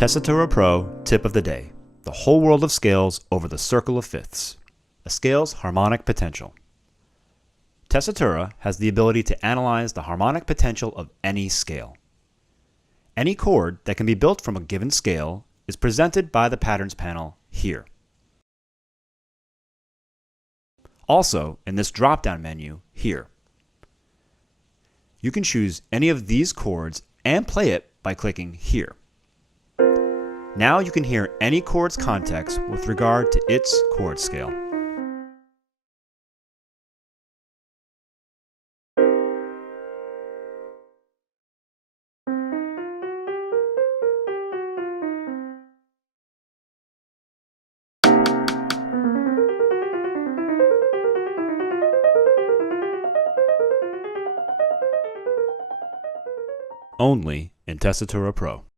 Tessitura Pro Tip of the Day. The whole world of scales over the circle of fifths. A scale's harmonic potential. Tessitura has the ability to analyze the harmonic potential of any scale. Any chord that can be built from a given scale is presented by the Patterns panel here. Also, in this drop-down menu here. You can choose any of these chords and play it by clicking here. Now you can hear any chord's context with regard to its chord scale. Only in Tessitura Pro.